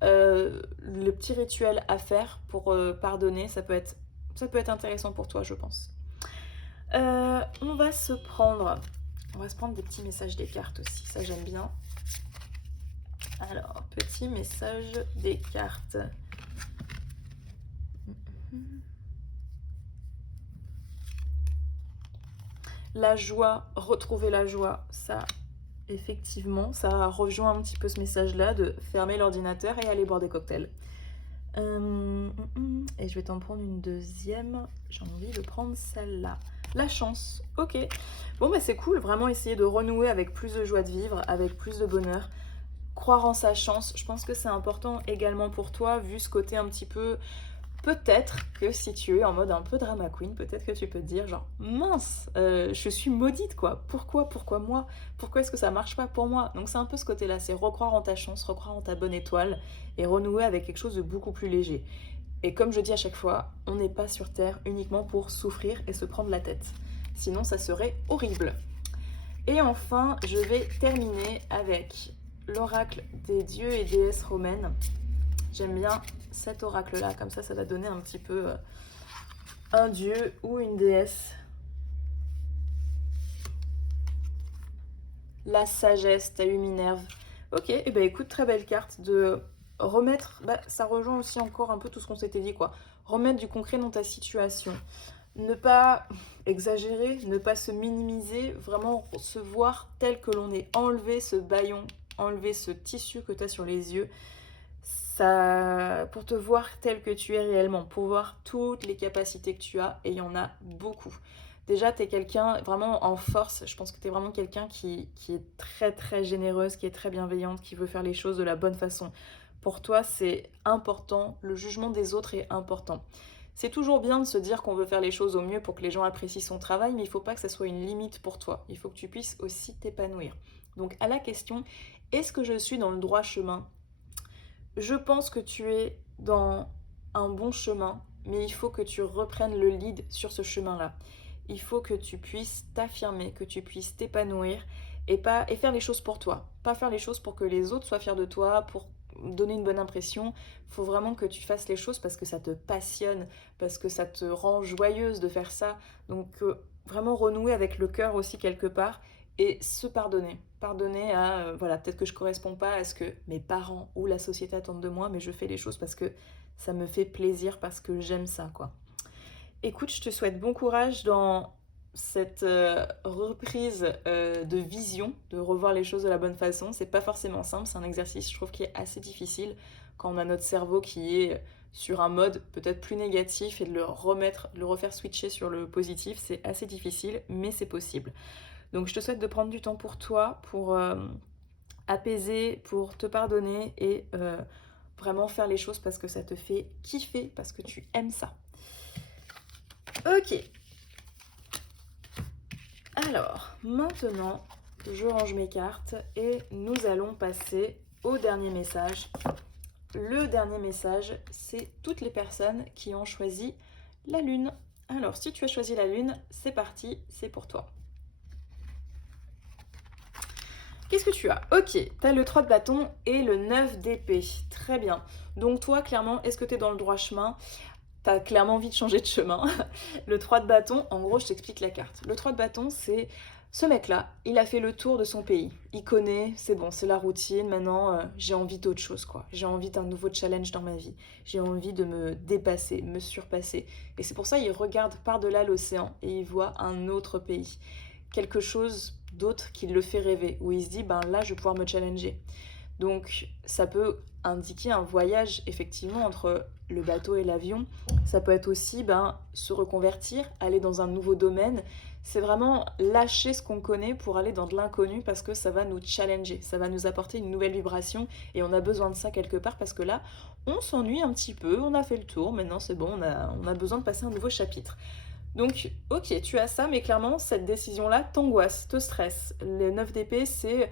le petit rituel à faire pour pardonner, ça peut être intéressant pour toi, je pense. On va se prendre des petits messages des cartes aussi, ça j'aime bien. Alors, petit message des cartes. La joie, retrouver la joie, ça, effectivement, ça rejoint un petit peu ce message-là de fermer l'ordinateur et aller boire des cocktails. Et je vais t'en prendre une deuxième. J'ai envie de prendre celle-là. La chance, ok. Bon, bah c'est cool, vraiment essayer de renouer avec plus de joie de vivre, avec plus de bonheur. Croire en sa chance, je pense que c'est important également pour toi, vu ce côté un petit peu... Peut-être que si tu es en mode un peu drama queen, peut-être que tu peux te dire genre mince, je suis maudite quoi. Pourquoi moi? Pourquoi est-ce que ça marche pas pour moi? Donc c'est un peu ce côté-là, c'est recroire en ta chance, recroire en ta bonne étoile et renouer avec quelque chose de beaucoup plus léger. Et comme je dis à chaque fois, on n'est pas sur Terre uniquement pour souffrir et se prendre la tête. Sinon ça serait horrible. Et enfin, je vais terminer avec l'oracle des dieux et déesses romaines. J'aime bien cet oracle-là, comme ça va donner un petit peu un dieu ou une déesse. La sagesse, t'as eu Minerve. Ok, et bah écoute, très belle carte de remettre, ça rejoint aussi encore un peu tout ce qu'on s'était dit quoi. remettre du concret dans ta situation. Ne pas exagérer, ne pas se minimiser, vraiment se voir tel que l'on est. Enlever ce bâillon, enlever ce tissu que tu as sur les yeux, ça, pour te voir tel que tu es réellement, pour voir toutes les capacités que tu as, et il y en a beaucoup. Déjà, tu es quelqu'un vraiment en force, je pense que tu es vraiment quelqu'un qui est très très généreuse, qui est très bienveillante, qui veut faire les choses de la bonne façon. Pour toi, c'est important, le jugement des autres est important. C'est toujours bien de se dire qu'on veut faire les choses au mieux pour que les gens apprécient son travail, mais il ne faut pas que ça soit une limite pour toi. Il faut que tu puisses aussi t'épanouir. Donc à la question, est-ce que je suis dans le droit chemin? Je pense que tu es dans un bon chemin, mais il faut que tu reprennes le lead sur ce chemin-là. Il faut que tu puisses t'affirmer, que tu puisses t'épanouir et faire les choses pour toi. Pas faire les choses pour que les autres soient fiers de toi, pour donner une bonne impression. Il faut vraiment que tu fasses les choses parce que ça te passionne, parce que ça te rend joyeuse de faire ça. Donc vraiment renouer avec le cœur aussi quelque part et se pardonner. Pardonner à, voilà, peut-être que je ne corresponds pas à ce que mes parents ou la société attendent de moi, mais je fais les choses parce que ça me fait plaisir, parce que j'aime ça, quoi. Écoute, je te souhaite bon courage dans cette reprise de vision, de revoir les choses de la bonne façon. C'est pas forcément simple, c'est un exercice, je trouve, qui est assez difficile quand on a notre cerveau qui est sur un mode peut-être plus négatif et de le refaire switcher sur le positif, c'est assez difficile, mais c'est possible. Donc je te souhaite de prendre du temps pour toi, pour apaiser, pour te pardonner et vraiment faire les choses parce que ça te fait kiffer, parce que tu aimes ça. Ok. Alors, maintenant, je range mes cartes et nous allons passer au dernier message. Le dernier message, c'est toutes les personnes qui ont choisi la lune. Alors, si tu as choisi la lune, c'est parti, c'est pour toi. Qu'est-ce que tu as? Ok, tu as le 3 de bâton et le 9 d'épée. Très bien. Donc toi, clairement, est-ce que tu es dans le droit chemin? T'as clairement envie de changer de chemin. Le 3 de bâton, en gros, je t'explique la carte. Le 3 de bâton, c'est ce mec-là, il a fait le tour de son pays. Il connaît, c'est bon, c'est la routine. Maintenant, j'ai envie d'autre chose, quoi. J'ai envie d'un nouveau challenge dans ma vie. J'ai envie de me dépasser, me surpasser. Et c'est pour ça qu'il regarde par-delà l'océan et il voit un autre pays. Quelque chose d'autre qui le fait rêver, où il se dit, ben là, je vais pouvoir me challenger. Donc, ça peut indiquer un voyage, effectivement, entre le bateau et l'avion. Ça peut être aussi se reconvertir, aller dans un nouveau domaine. C'est vraiment lâcher ce qu'on connaît pour aller dans de l'inconnu parce que ça va nous challenger, ça va nous apporter une nouvelle vibration et on a besoin de ça quelque part parce que là, on s'ennuie un petit peu, on a fait le tour, maintenant c'est bon, on a besoin de passer un nouveau chapitre. Donc, ok, tu as ça, mais clairement, cette décision-là t'angoisse, te stresse. Le 9 d'épée, c'est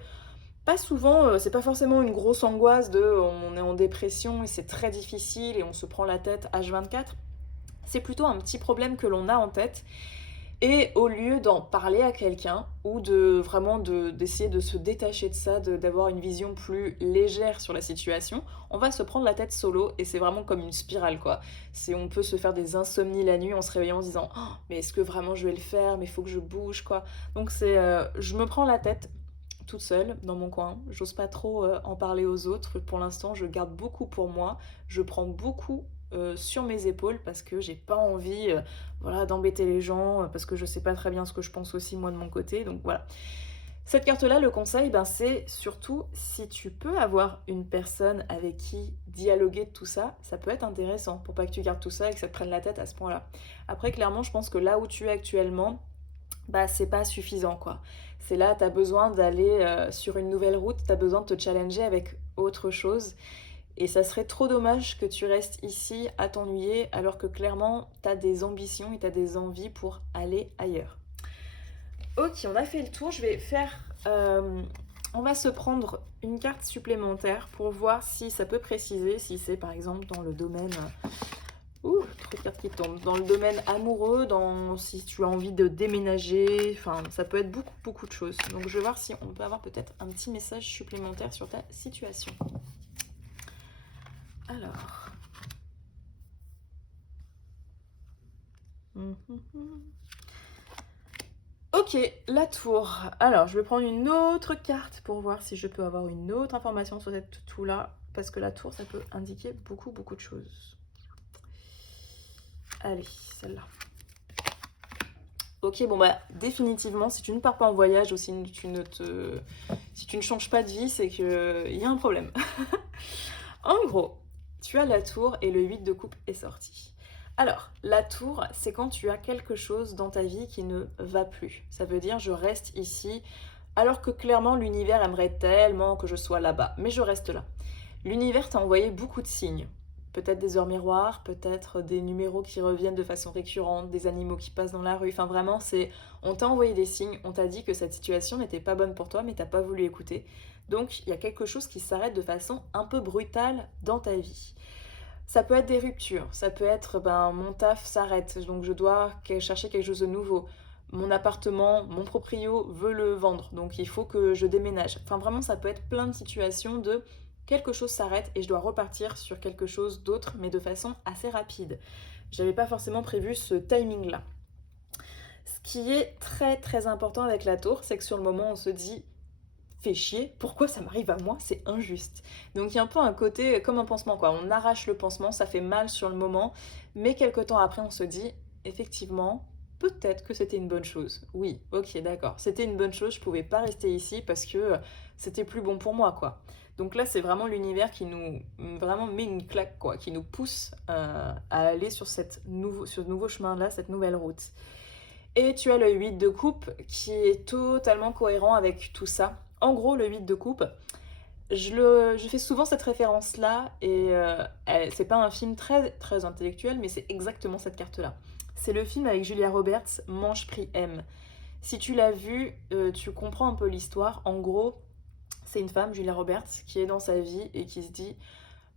pas souvent, c'est pas forcément une grosse angoisse de on est en dépression et c'est très difficile et on se prend la tête H24. C'est plutôt un petit problème que l'on a en tête. Et au lieu d'en parler à quelqu'un ou d'essayer de se détacher de ça, d'avoir une vision plus légère sur la situation, on va se prendre la tête solo et c'est vraiment comme une spirale, quoi. On peut se faire des insomnies la nuit en se réveillant en se disant oh, mais est-ce que vraiment je vais le faire, mais il faut que je bouge, quoi. Donc je me prends la tête toute seule dans mon coin, j'ose pas trop en parler aux autres. Pour l'instant, je garde beaucoup pour moi, je prends beaucoup sur mes épaules parce que j'ai pas envie d'embêter les gens, parce que je sais pas très bien ce que je pense aussi moi de mon côté. Donc voilà. Cette carte-là, le conseil, c'est surtout si tu peux avoir une personne avec qui dialoguer de tout ça, ça peut être intéressant pour pas que tu gardes tout ça et que ça te prenne la tête à ce point-là. Après, clairement, je pense que là où tu es actuellement, c'est pas suffisant, quoi. C'est là, t'as besoin d'aller sur une nouvelle route, t'as besoin de te challenger avec autre chose. Et ça serait trop dommage que tu restes ici à t'ennuyer alors que clairement, t'as des ambitions et t'as des envies pour aller ailleurs. Ok, on a fait le tour. Je vais faire... on va se prendre une carte supplémentaire pour voir si ça peut préciser, si c'est par exemple dans le domaine... trop de cartes qui tombent. Dans le domaine amoureux, si tu as envie de déménager, enfin, ça peut être beaucoup, beaucoup de choses. Donc, je vais voir si on peut avoir peut-être un petit message supplémentaire sur ta situation. Alors. Ok, la tour. Alors, je vais prendre une autre carte pour voir si je peux avoir une autre information sur cette tour-là. Parce que la tour, ça peut indiquer beaucoup, beaucoup de choses. Allez, celle-là. Ok, bon bah définitivement, si tu ne pars pas en voyage ou si tu ne changes pas de vie, c'est qu'il y a un problème. En gros, tu as la tour et le 8 de coupe est sorti. Alors, la tour, c'est quand tu as quelque chose dans ta vie qui ne va plus. Ça veut dire je reste ici alors que clairement l'univers aimerait tellement que je sois là-bas, mais je reste là. L'univers t'a envoyé beaucoup de signes. Peut-être des heures miroirs, peut-être des numéros qui reviennent de façon récurrente, des animaux qui passent dans la rue. Enfin vraiment, on t'a envoyé des signes, on t'a dit que cette situation n'était pas bonne pour toi, mais t'as pas voulu écouter. Donc il y a quelque chose qui s'arrête de façon un peu brutale dans ta vie. Ça peut être des ruptures, ça peut être mon taf s'arrête, donc je dois chercher quelque chose de nouveau. Mon appartement, mon proprio veut le vendre, donc il faut que je déménage. Enfin vraiment, ça peut être plein de situations de quelque chose s'arrête et je dois repartir sur quelque chose d'autre, mais de façon assez rapide. J'avais pas forcément prévu ce timing-là. Ce qui est très très important avec la tour, c'est que sur le moment, on se dit fait chier, pourquoi ça m'arrive à moi, c'est injuste. Donc il y a un peu un côté comme un pansement quoi, on arrache le pansement, ça fait mal sur le moment, mais quelques temps après on se dit effectivement peut-être que c'était une bonne chose. Oui, ok d'accord, c'était une bonne chose, je pouvais pas rester ici parce que c'était plus bon pour moi quoi. Donc là c'est vraiment l'univers qui nous vraiment met une claque quoi, qui nous pousse à aller sur ce nouveau chemin là, cette nouvelle route. Et tu as le 8 de coupe qui est totalement cohérent avec tout ça. En gros, le 8 de coupe, je fais souvent cette référence-là et c'est pas un film très, très intellectuel, mais c'est exactement cette carte-là. C'est le film avec Julia Roberts, Mange Prix M. Si tu l'as vu, tu comprends un peu l'histoire. En gros, c'est une femme, Julia Roberts, qui est dans sa vie et qui se dit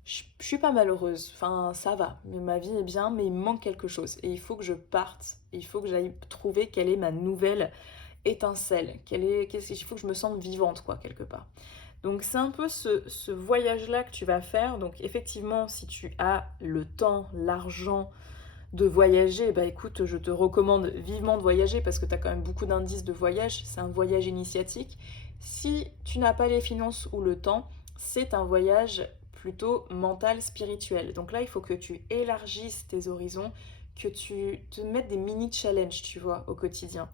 je suis pas malheureuse, enfin ça va, mais ma vie est bien, mais il me manque quelque chose et il faut que je parte, il faut que j'aille trouver quelle est ma nouvelle étincelle, il faut que je me sente vivante quoi quelque part. Donc c'est un peu ce voyage-là que tu vas faire, donc effectivement si tu as le temps, l'argent de voyager, bah écoute, je te recommande vivement de voyager parce que tu as quand même beaucoup d'indices de voyage, c'est un voyage initiatique. Si tu n'as pas les finances ou le temps, c'est un voyage plutôt mental, spirituel. Donc là, il faut que tu élargisses tes horizons, que tu te mettes des mini-challenges, tu vois, au quotidien.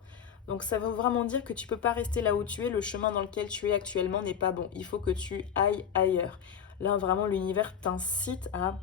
Donc ça veut vraiment dire que tu peux pas rester là où tu es, le chemin dans lequel tu es actuellement n'est pas bon. Il faut que tu ailles ailleurs. Là, vraiment, l'univers t'incite à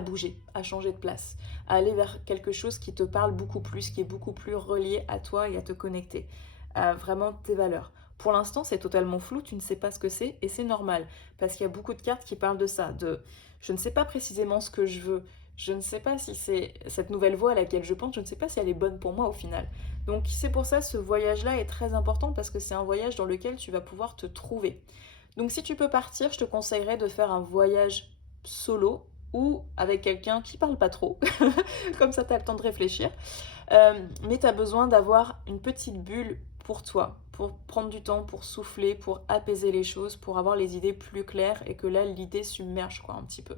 bouger, à changer de place, à aller vers quelque chose qui te parle beaucoup plus, qui est beaucoup plus relié à toi et à te connecter, à vraiment tes valeurs. Pour l'instant, c'est totalement flou, tu ne sais pas ce que c'est et c'est normal parce qu'il y a beaucoup de cartes qui parlent de ça, de je ne sais pas précisément ce que je veux, je ne sais pas si c'est cette nouvelle voie à laquelle je pense, je ne sais pas si elle est bonne pour moi au final. Donc c'est pour ça ce voyage-là est très important parce que c'est un voyage dans lequel tu vas pouvoir te trouver. Donc si tu peux partir, je te conseillerais de faire un voyage solo ou avec quelqu'un qui parle pas trop, comme ça tu as le temps de réfléchir. Mais tu as besoin d'avoir une petite bulle pour toi, pour prendre du temps, pour souffler, pour apaiser les choses, pour avoir les idées plus claires et que là l'idée submerge quoi un petit peu.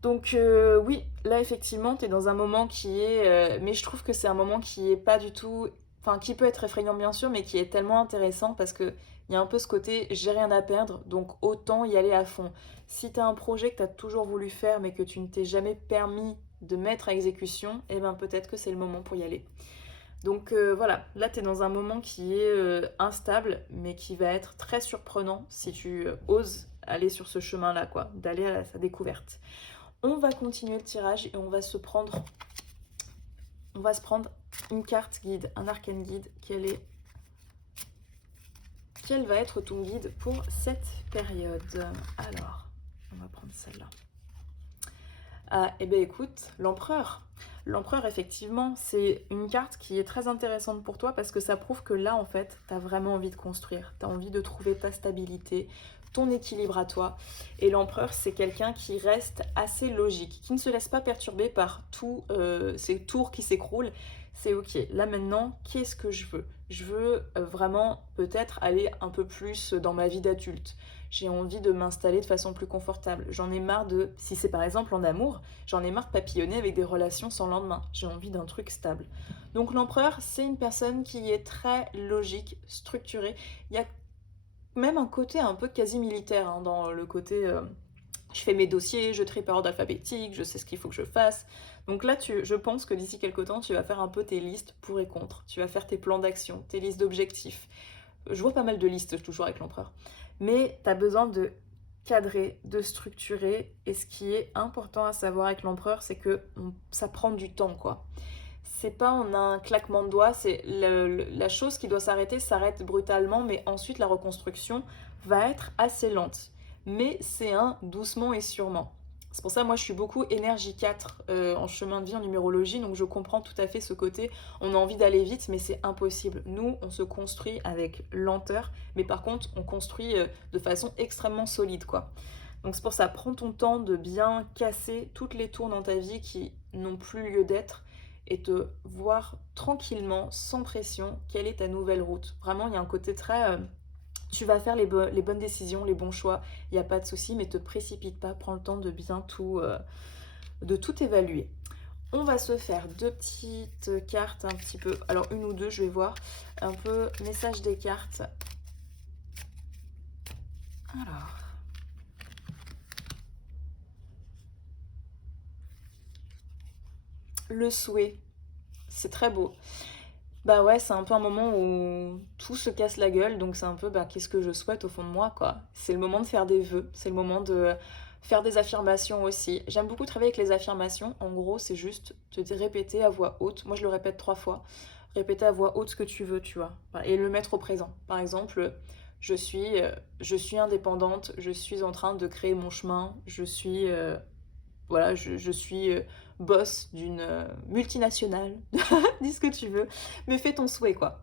Donc oui, là effectivement, tu es dans un moment qui est... mais je trouve que c'est un moment qui est pas du tout... Enfin, qui peut être effrayant bien sûr, mais qui est tellement intéressant parce que il y a un peu ce côté j'ai rien à perdre, donc autant y aller à fond. Si tu as un projet que tu as toujours voulu faire mais que tu ne t'es jamais permis de mettre à exécution, eh ben peut-être que c'est le moment pour y aller. Donc voilà, là tu es dans un moment qui est instable, mais qui va être très surprenant si tu oses aller sur ce chemin-là, quoi, d'aller à sa découverte. On va continuer le tirage et on va se prendre une carte guide, un arcane guide. Quel va être ton guide pour cette période? Alors, on va prendre celle-là. Ah, eh bien écoute, l'empereur. L'empereur, effectivement, c'est une carte qui est très intéressante pour toi parce que ça prouve que là, en fait, tu as vraiment envie de construire. Tu as envie de trouver ta stabilité, ton équilibre à toi. Et l'empereur, c'est quelqu'un qui reste assez logique, qui ne se laisse pas perturber par tous ces tours qui s'écroulent. C'est ok, là maintenant, qu'est-ce que je veux? Je veux vraiment peut-être aller un peu plus dans ma vie d'adulte. J'ai envie de m'installer de façon plus confortable. J'en ai marre de, si c'est par exemple en amour, j'en ai marre de papillonner avec des relations sans lendemain. J'ai envie d'un truc stable. Donc l'empereur, c'est une personne qui est très logique, structurée. Il y a même un côté un peu quasi militaire dans le côté je fais mes dossiers, je trie par ordre alphabétique, je sais ce qu'il faut que je fasse. Donc là, je pense que d'ici quelques temps, tu vas faire un peu tes listes pour et contre. Tu vas faire tes plans d'action, tes listes d'objectifs. Je vois pas mal de listes toujours avec l'empereur. Mais tu as besoin de cadrer, de structurer. Et ce qui est important à savoir avec l'empereur, c'est que ça prend du temps, quoi. C'est pas en un claquement de doigts, c'est la chose qui doit s'arrêter s'arrête brutalement, mais ensuite la reconstruction va être assez lente. Mais c'est un doucement et sûrement. C'est pour ça, moi, je suis beaucoup énergie 4 en chemin de vie, en numérologie, donc je comprends tout à fait ce côté. On a envie d'aller vite, mais c'est impossible. Nous, on se construit avec lenteur, mais par contre, on construit de façon extrêmement solide, quoi. Donc c'est pour ça, prends ton temps de bien casser toutes les tours dans ta vie qui n'ont plus lieu d'être et te voir tranquillement, sans pression, quelle est ta nouvelle route. Vraiment, il y a un côté très... tu vas faire les bonnes décisions, les bons choix, il n'y a pas de souci, mais te précipite pas, prends le temps de bien de tout évaluer. On va se faire 2 petites cartes un petit peu, alors une ou deux, je vais voir, un peu message des cartes. Alors... le souhait, c'est très beau. Bah ouais, c'est un peu un moment où tout se casse la gueule, donc c'est un peu qu'est-ce que je souhaite au fond de moi, quoi. C'est le moment de faire des vœux, c'est le moment de faire des affirmations aussi. J'aime beaucoup travailler avec les affirmations. En gros, c'est juste te répéter à voix haute. Moi, je le répète 3 fois. Répéter à voix haute ce que tu veux, tu vois. Et le mettre au présent. Par exemple, je suis indépendante, je suis en train de créer mon chemin, je suis boss d'une multinationale, dis ce que tu veux, mais fais ton souhait, quoi.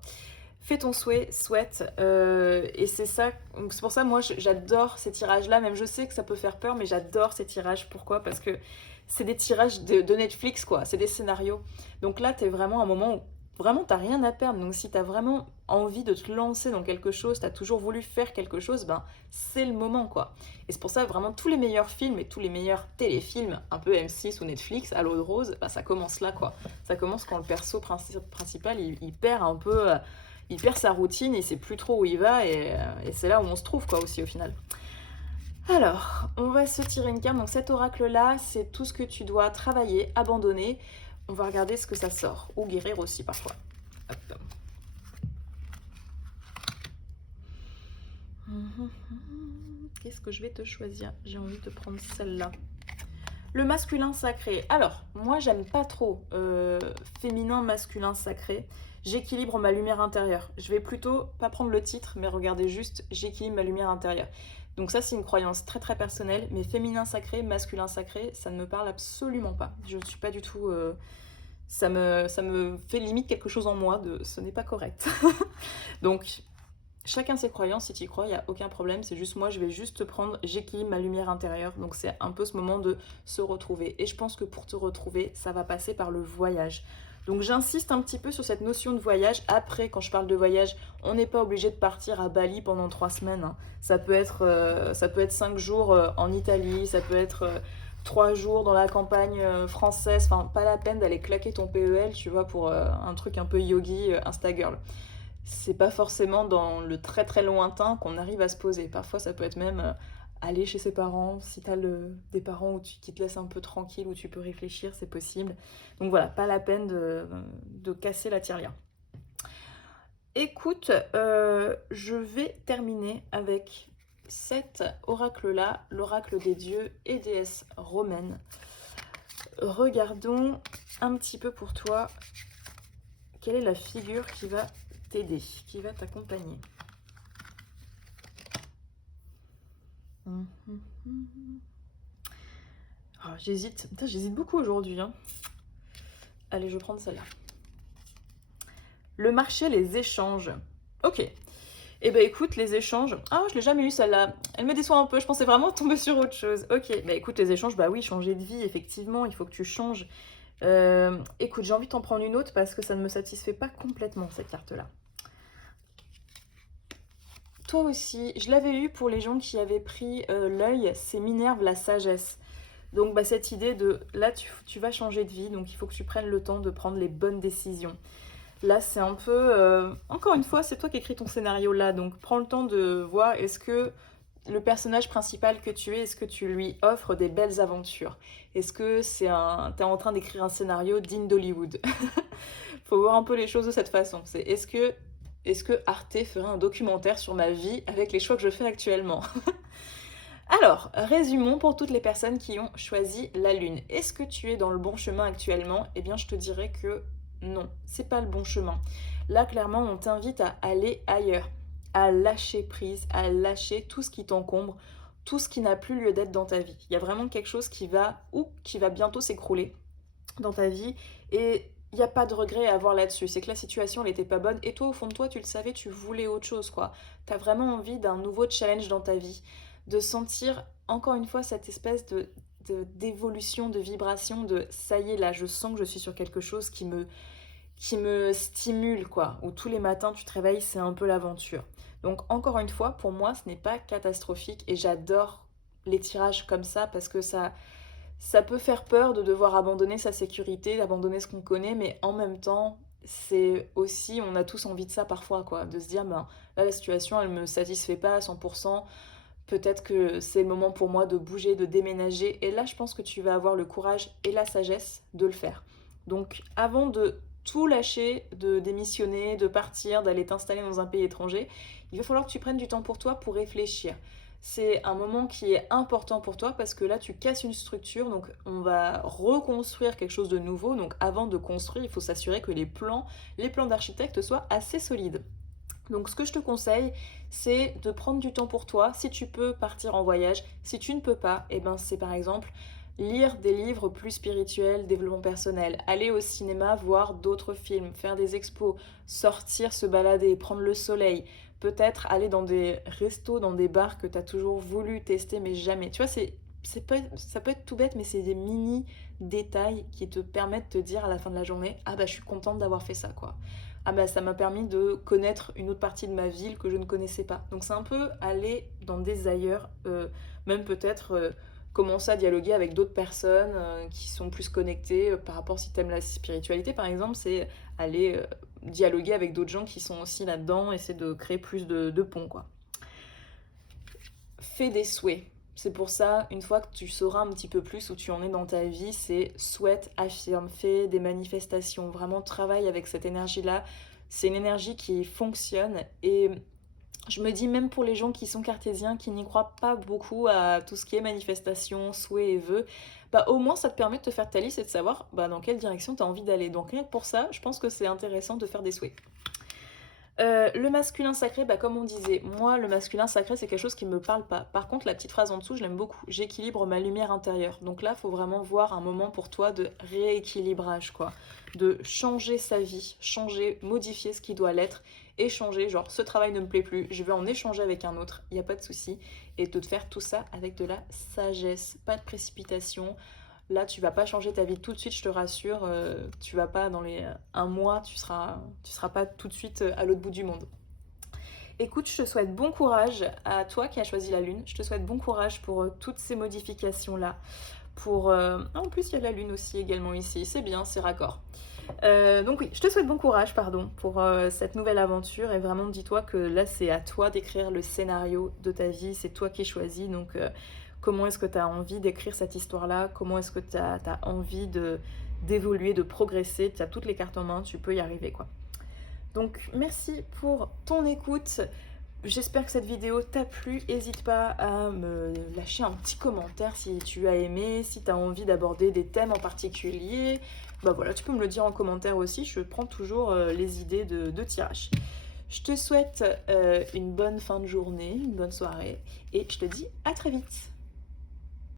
Fais ton souhait, souhaite, et c'est ça, c'est pour ça, moi, j'adore ces tirages-là, même je sais que ça peut faire peur, mais j'adore ces tirages. Pourquoi? Parce que c'est des tirages de Netflix, quoi, c'est des scénarios. Donc là, t'es vraiment à un moment où vraiment t'as rien à perdre, donc si t'as vraiment envie de te lancer dans quelque chose, t'as toujours voulu faire quelque chose, c'est le moment, quoi. Et c'est pour ça, vraiment, tous les meilleurs films et tous les meilleurs téléfilms, un peu M6 ou Netflix, à l'eau de rose, ça commence là, quoi. Ça commence quand le perso principal, il perd un peu... il perd sa routine, il sait plus trop où il va, et c'est là où on se trouve, quoi, aussi, au final. Alors, on va se tirer une carte. Donc cet oracle-là, c'est tout ce que tu dois travailler, abandonner. On va regarder ce que ça sort. Ou guérir aussi, parfois. Hop. Qu'est-ce que je vais te choisir? J'ai envie de prendre celle-là. Le masculin sacré. Alors, moi, j'aime pas trop féminin, masculin, sacré. J'équilibre ma lumière intérieure. Je vais plutôt pas prendre le titre, mais regarder juste j'équilibre ma lumière intérieure. Donc ça, c'est une croyance très très personnelle, mais féminin sacré, masculin sacré, ça ne me parle absolument pas. Je ne suis pas du tout... ça me fait limite quelque chose en moi de ce n'est pas correct. Donc, chacun ses croyances, si tu y crois, il n'y a aucun problème. C'est juste moi, je vais juste te prendre, j'équilibre ma lumière intérieure. Donc c'est un peu ce moment de se retrouver. Et je pense que pour te retrouver, ça va passer par le voyage. Donc j'insiste un petit peu sur cette notion de voyage. Après, quand je parle de voyage, on n'est pas obligé de partir à Bali pendant 3 semaines. Hein. Ça peut être 5 jours en Italie, ça peut être 3 jours dans la campagne française. Enfin, pas la peine d'aller claquer ton PEL, tu vois, pour un truc un peu yogi, Instagirl. C'est pas forcément dans le très très lointain qu'on arrive à se poser. Parfois, ça peut être même aller chez ses parents. Si t'as des parents qui te laissent un peu tranquille, où tu peux réfléchir, c'est possible. Donc voilà, pas la peine de casser la tirelire. Écoute, je vais terminer avec cet oracle-là, l'oracle des dieux et déesses romaines. Regardons un petit peu pour toi quelle est la figure qui va t'aider, qui va t'accompagner. Oh, j'hésite beaucoup aujourd'hui. Hein. Allez, je vais prendre celle-là. Le marché, les échanges. Ok. Eh ben écoute, les échanges... Ah, je l'ai jamais eu celle-là. Elle me déçoit un peu, je pensais vraiment tomber sur autre chose. Ok, bah écoute, les échanges, bah oui, changer de vie, effectivement, il faut que tu changes. Écoute, j'ai envie de t'en prendre une autre parce que ça ne me satisfait pas complètement, cette carte-là. Toi aussi, je l'avais eu pour les gens qui avaient pris l'œil, c'est Minerve, la sagesse. Donc bah, cette idée de, là tu vas changer de vie, donc il faut que tu prennes le temps de prendre les bonnes décisions. Là c'est un peu, encore une fois, c'est toi qui écris ton scénario là, donc prends le temps de voir est-ce que le personnage principal que tu es, est-ce que tu lui offres des belles aventures? Est-ce que t'es en train d'écrire un scénario digne d'Hollywood? Faut voir un peu les choses de cette façon. C'est est-ce que Arte ferait un documentaire sur ma vie avec les choix que je fais actuellement? Alors, résumons pour toutes les personnes qui ont choisi la Lune. Est-ce que tu es dans le bon chemin actuellement? Eh bien, je te dirais que non, c'est pas le bon chemin. Là, clairement, on t'invite à aller ailleurs, à lâcher prise, à lâcher tout ce qui t'encombre, tout ce qui n'a plus lieu d'être dans ta vie. Il y a vraiment quelque chose qui va ou qui va bientôt s'écrouler dans ta vie et il n'y a pas de regret à avoir là-dessus. C'est que la situation, elle n'était pas bonne et toi, au fond de toi, tu le savais, tu voulais autre chose, quoi. Tu as vraiment envie d'un nouveau challenge dans ta vie, de sentir encore une fois cette espèce d'évolution, de vibration, de ça y est, là, je sens que je suis sur quelque chose qui me stimule, quoi. Où tous les matins, tu te réveilles, c'est un peu l'aventure. Donc, encore une fois, pour moi, ce n'est pas catastrophique et j'adore les tirages comme ça parce que ça peut faire peur de devoir abandonner sa sécurité, d'abandonner ce qu'on connaît, mais en même temps, c'est aussi, on a tous envie de ça parfois, quoi, de se dire, ben là, la situation, elle me satisfait pas à 100%, peut-être que c'est le moment pour moi de bouger, de déménager, et là, je pense que tu vas avoir le courage et la sagesse de le faire. Donc, avant de tout lâcher, de démissionner, de partir, d'aller t'installer dans un pays étranger, il va falloir que tu prennes du temps pour toi pour réfléchir. C'est un moment qui est important pour toi parce que là tu casses une structure, donc on va reconstruire quelque chose de nouveau. Donc avant de construire, il faut s'assurer que les plans d'architecte soient assez solides. Donc ce que je te conseille, c'est de prendre du temps pour toi. Si tu peux partir en voyage, si tu ne peux pas, eh ben c'est par exemple lire des livres plus spirituels, développement personnel, aller au cinéma voir d'autres films, faire des expos, sortir, se balader, prendre le soleil, peut-être aller dans des restos, dans des bars que tu as toujours voulu tester mais jamais. Tu vois, ça peut être tout bête, mais c'est des mini détails qui te permettent de te dire à la fin de la journée, ah bah je suis contente d'avoir fait ça, quoi. Ah bah ça m'a permis de connaître une autre partie de ma ville que je ne connaissais pas. Donc c'est un peu aller dans des ailleurs, même peut-être commencer à dialoguer avec d'autres personnes qui sont plus connectées par rapport, si tu aimes la spiritualité par exemple, c'est aller dialoguer avec d'autres gens qui sont aussi là-dedans, essayer de créer plus de ponts, quoi. Fais des souhaits. C'est pour ça, une fois que tu sauras un petit peu plus où tu en es dans ta vie, c'est souhaite, affirme, fais des manifestations, vraiment travaille avec cette énergie-là. C'est une énergie qui fonctionne et je me dis même pour les gens qui sont cartésiens, qui n'y croient pas beaucoup à tout ce qui est manifestation, souhait et vœux, bah au moins ça te permet de te faire ta liste et de savoir bah, dans quelle direction tu as envie d'aller. Donc rien que pour ça, je pense que c'est intéressant de faire des souhaits. Le masculin sacré, bah comme on disait, moi le masculin sacré c'est quelque chose qui me parle pas. Par contre la petite phrase en dessous je l'aime beaucoup. J'équilibre ma lumière intérieure. Donc là faut vraiment voir un moment pour toi de rééquilibrage, quoi. De changer sa vie, changer, modifier ce qui doit l'être, échanger, genre ce travail ne me plaît plus, je vais en échanger avec un autre, il n'y a pas de souci. Et de te faire tout ça avec de la sagesse, pas de précipitation. Là, tu vas pas changer ta vie tout de suite, je te rassure. Tu vas pas dans les un mois, tu seras pas tout de suite à l'autre bout du monde. Écoute, je te souhaite bon courage à toi qui as choisi la Lune. Je te souhaite bon courage pour toutes ces modifications-là. En plus, il y a la Lune aussi également ici. C'est bien, c'est raccord. Donc oui, je te souhaite bon courage, pardon, pour cette nouvelle aventure. Et vraiment, dis-toi que là, c'est à toi d'écrire le scénario de ta vie. C'est toi qui choisis. Donc comment est-ce que tu as envie d'écrire cette histoire-là? Comment est-ce que tu as envie d'évoluer, de progresser? Tu as toutes les cartes en main, tu peux y arriver, quoi. Donc merci pour ton écoute. J'espère que cette vidéo t'a plu. N'hésite pas à me lâcher un petit commentaire si tu as aimé, si tu as envie d'aborder des thèmes en particulier. Bah voilà, tu peux me le dire en commentaire aussi. Je prends toujours les idées de tirage. Je te souhaite une bonne fin de journée, une bonne soirée et je te dis à très vite.